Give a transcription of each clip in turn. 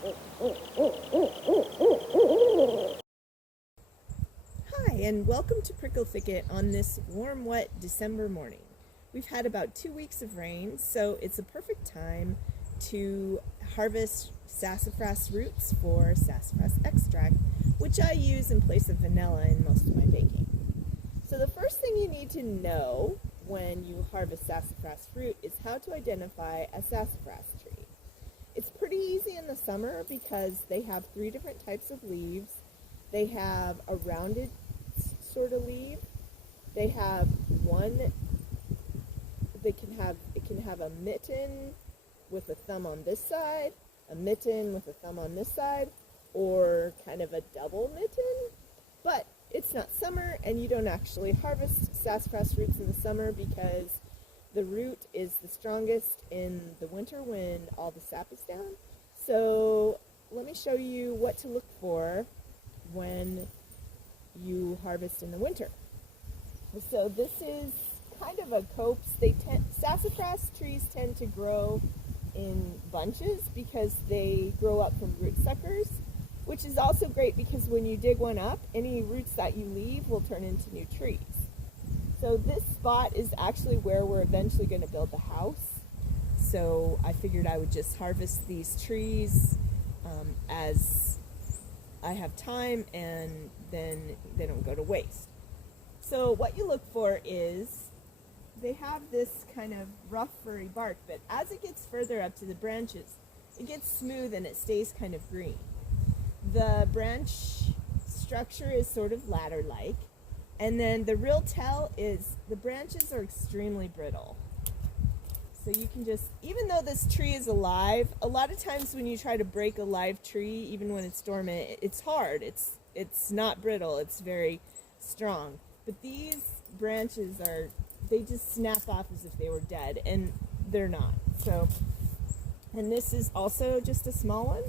Hi, and welcome to Pricklethicket on this warm, wet December morning. We've had about 2 weeks of rain, so it's a perfect time to harvest sassafras roots for sassafras extract, which I use in place of vanilla in most of my baking. So the first thing you need to know when you harvest sassafras fruit is how to identify a sassafras tree. It's pretty easy in the summer because they have 3 different types of leaves. They have a rounded sort of leaf. They have one, it can have a mitten with a thumb on this side, a mitten with a thumb on this side, or kind of a double mitten. But it's not summer, and you don't actually harvest sassafras roots in the summer because the root is the strongest in the winter when all the sap is down. So let me show you what to look for when you harvest in the winter. So this is kind of a copse. Sassafras trees tend to grow in bunches because they grow up from root suckers, which is also great because when you dig one up, any roots that you leave will turn into new trees. So this spot is actually where we're eventually going to build the house. So I figured I would just harvest these trees as I have time, and then they don't go to waste. So what you look for is they have this kind of rough furry bark, but as it gets further up to the branches, it gets smooth and it stays kind of green. The branch structure is sort of ladder-like, and then the real tell is the branches are extremely brittle. So you can just, even though this tree is alive, a lot of times when you try to break a live tree, even when it's dormant, it's hard. It's not brittle, it's very strong. But these branches they just snap off as if they were dead, and they're not. So, and this is also just a small one.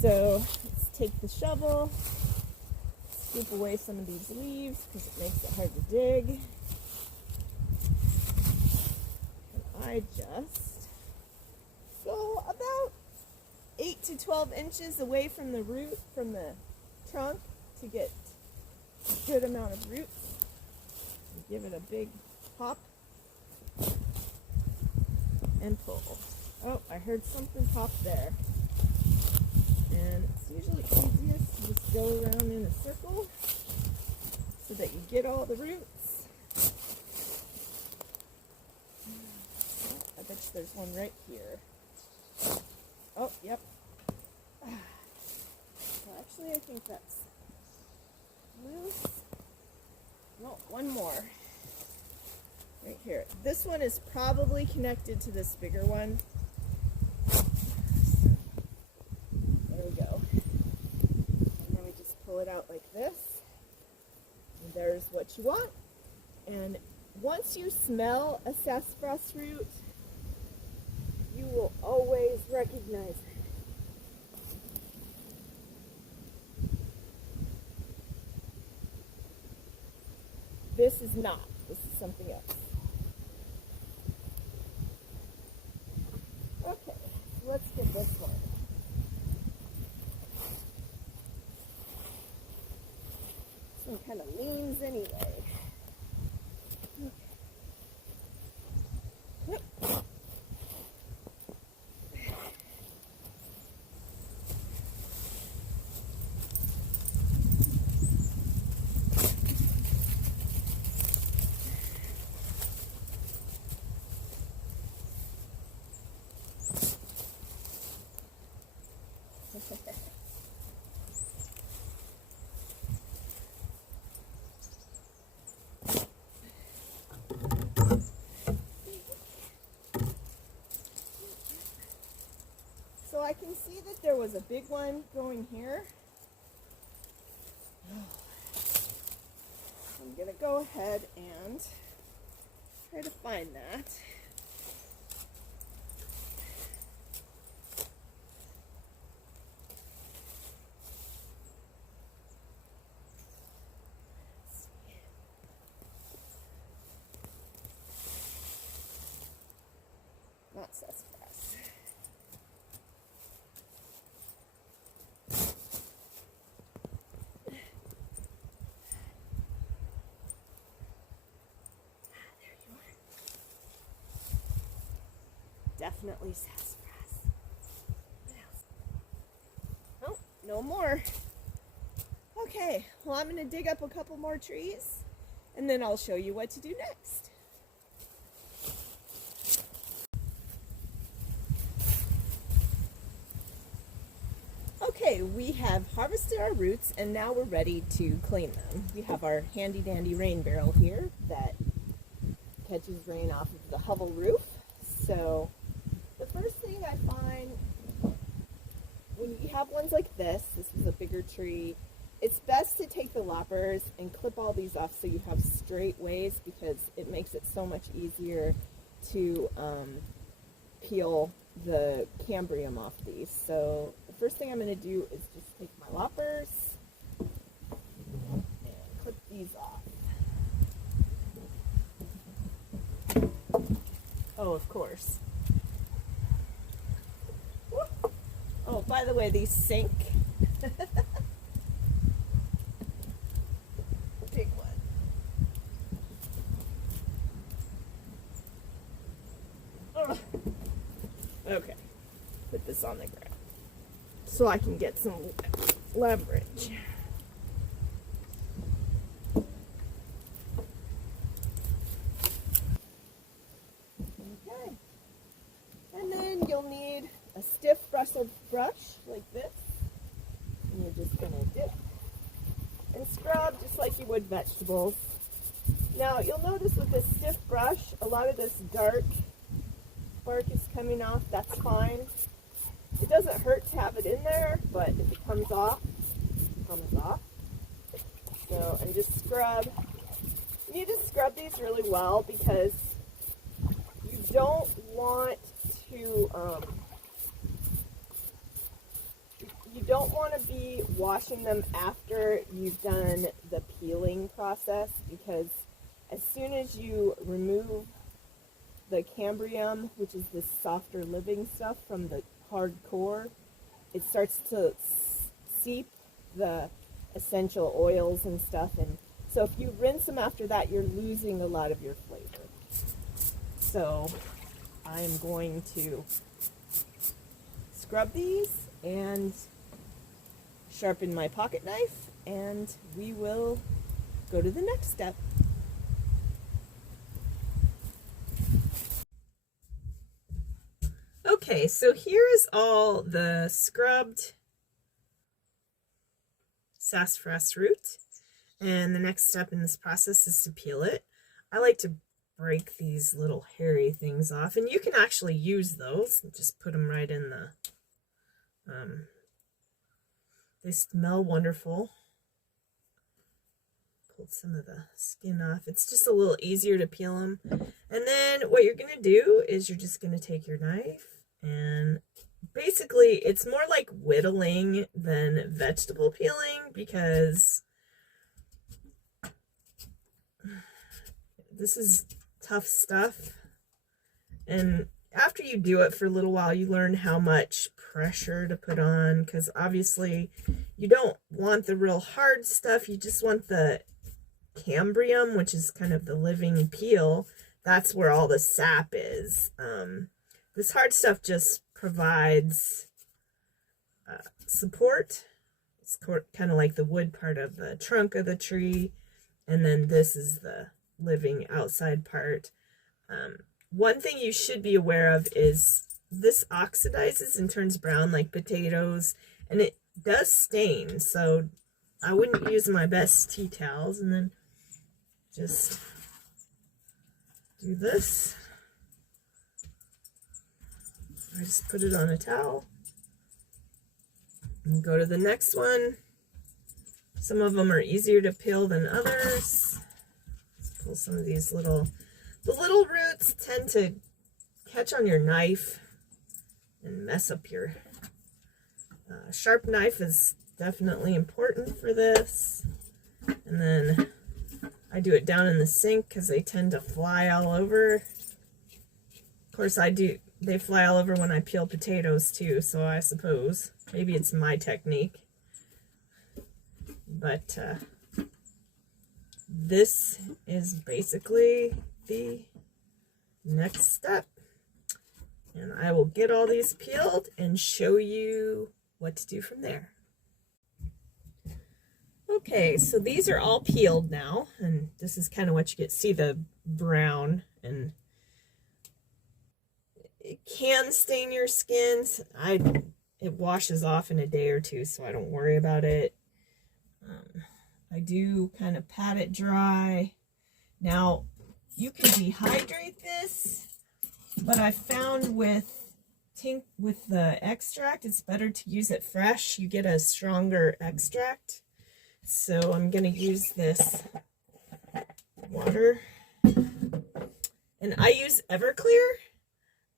So let's take the shovel, scoop away some of these leaves because it makes it hard to dig. I just go about 8 to 12 inches away from the root, from the trunk, to get a good amount of roots. And give it a big pop and pull. Oh, I heard something pop there. And it's usually easiest to just go around in a circle so that you get all the roots. I bet you there's one right here. Oh, yep. Well, actually, I think that's loose. No, one more. Right here. This one is probably connected to this bigger one. There we go. And then we just pull it out like this. And there's what you want. And once you smell a sassafras root, you will always recognize it. This is not. This is something else. Okay, so let's get this one. This one kind of leans anyway. So I can see that there was a big one going here. I'm going to go ahead and try to find that. Not sassafras. definitely sassafras. What else? Oh, no more. Okay, well, I'm going to dig up a couple more trees, and then I'll show you what to do next. Okay, we have harvested our roots, and now we're ready to clean them. We have our handy dandy rain barrel here that catches rain off of the hovel roof. So the first thing I find when you have ones like this is a bigger tree, it's best to take the loppers and clip all these off so you have straight ways, because it makes it so much easier to peel the cambrium off these. So the first thing I'm going to do is just take my loppers and clip these off. Oh, of course. Oh, by the way, these sink. Big one. Ugh. Okay, put this on the ground so I can get some leverage. Okay, and then you'll need a stiff bristled brush like this, and you're just going to dip and scrub just like you would vegetables. Now you'll notice with this stiff brush, a lot of this dark bark is coming off. That's fine. It doesn't hurt to have it in there, but if it comes off, it comes off. So, and just scrub. You need to scrub these really well because you don't want to be washing them after you've done the peeling process, because as soon as you remove the cambrium, which is this softer living stuff from the hard core, it starts to seep the essential oils and stuff, and so if you rinse them after that, you're losing a lot of your flavor. So I'm going to scrub these and sharpen my pocket knife, and we will go to the next step. Okay, so here is all the scrubbed sassafras root, and the next step in this process is to peel it. I like to break these little hairy things off, and you can actually use those. Just put them right in the, they smell wonderful. Pulled some of the skin off. It's just a little easier to peel them. And then what you're going to do is you're just going to take your knife, and basically it's more like whittling than vegetable peeling, because this is tough stuff, and after you do it for a little while, you learn how much pressure to put on, because obviously you don't want the real hard stuff. You just want the cambrium, which is kind of the living peel. That's where all the sap is. This hard stuff just provides support. It's kind of like the wood part of the trunk of the tree, and then this is the living outside part. One thing you should be aware of is this oxidizes and turns brown like potatoes, and it does stain, so I wouldn't use my best tea towels. And then just do this. I just put it on a towel and go to the next one. Some of them are easier to peel than others. Let's pull some of these the little roots tend to catch on your knife and mess up your sharp knife is definitely important for this. And then I do it down in the sink because they tend to fly all over. Of course, they fly all over when I peel potatoes too, so I suppose maybe it's my technique. But this is basically the next step. And I will get all these peeled and show you what to do from there. Okay, so these are all peeled now, and this is kind of what you get. See the brown, and it can stain your skin. It washes off in a day or two, so I don't worry about it. I do kind of pat it dry. Now, you can dehydrate this, but I found with the extract, it's better to use it fresh. You get a stronger extract. So I'm going to use this water. And I use Everclear.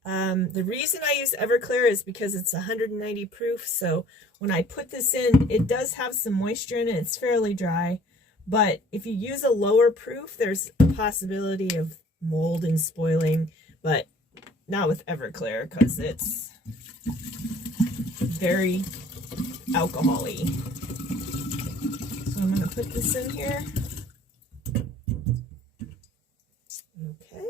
The reason I use Everclear is because it's 190 proof. So when I put this in, it does have some moisture in it. It's fairly dry. But if you use a lower proof, there's a possibility of mold and spoiling. But not with Everclear, because it's very alcohol-y. So I'm going to put this in here. Okay.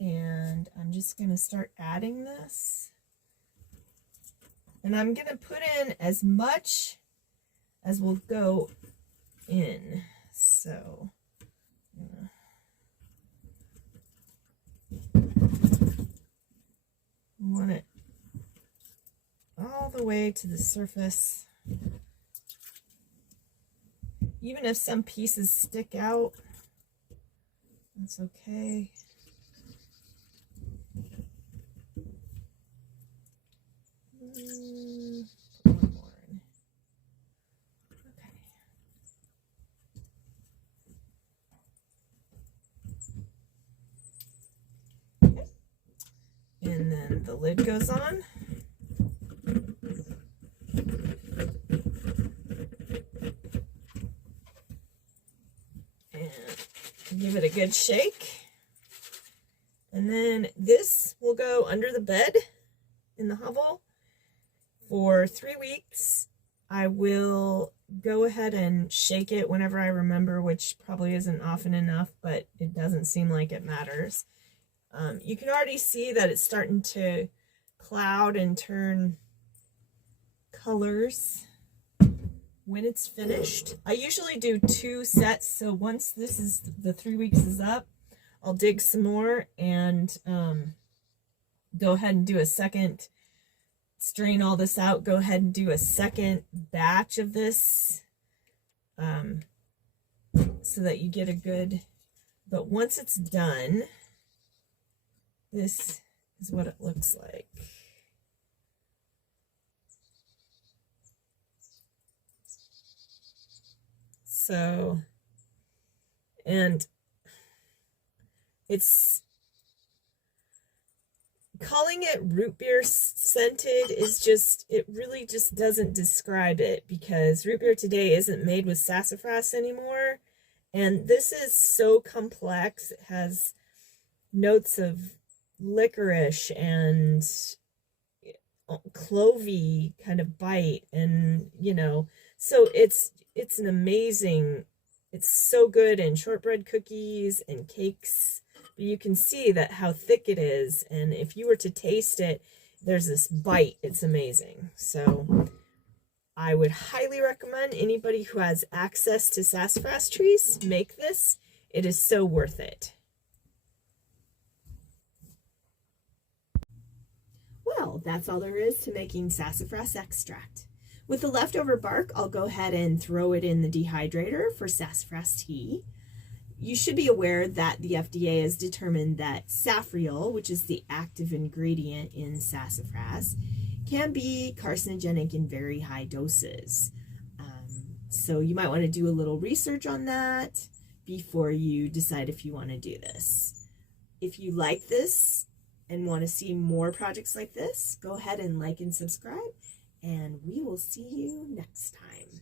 And I'm just going to start adding this. And I'm going to put in as much as will go in. So I want it all the way to the surface. Even if some pieces stick out, that's okay. One more in. Okay. And then the lid goes on. And give it a good shake. And then this will go under the bed in the hovel for 3 weeks. I will go ahead and shake it whenever I remember, which probably isn't often enough, but it doesn't seem like it matters. You can already see that it's starting to cloud and turn colors when it's finished. I usually do 2 sets, so once this is the 3 weeks is up, I'll dig some more and go ahead and do a second, strain all this out, go ahead and do a second batch of this so that you get a good, but once it's done, this is what it looks like. So, and it's, calling it root beer scented is just, it really just doesn't describe it, because root beer today isn't made with sassafras anymore. And this is so complex. It has notes of licorice and clovey kind of bite, and so it's an amazing, it's so good in shortbread cookies and cakes. But you can see that how thick it is, and if you were to taste it, there's this bite. It's amazing. So I would highly recommend anybody who has access to sassafras trees make this. It is so worth it. Well, that's all there is to making sassafras extract. With the leftover bark, I'll go ahead and throw it in the dehydrator for sassafras tea. You should be aware that the FDA has determined that safriol, which is the active ingredient in sassafras, can be carcinogenic in very high doses. So you might want to do a little research on that before you decide if you want to do this. If you like this and want to see more projects like this, go ahead and like and subscribe, and we will see you next time.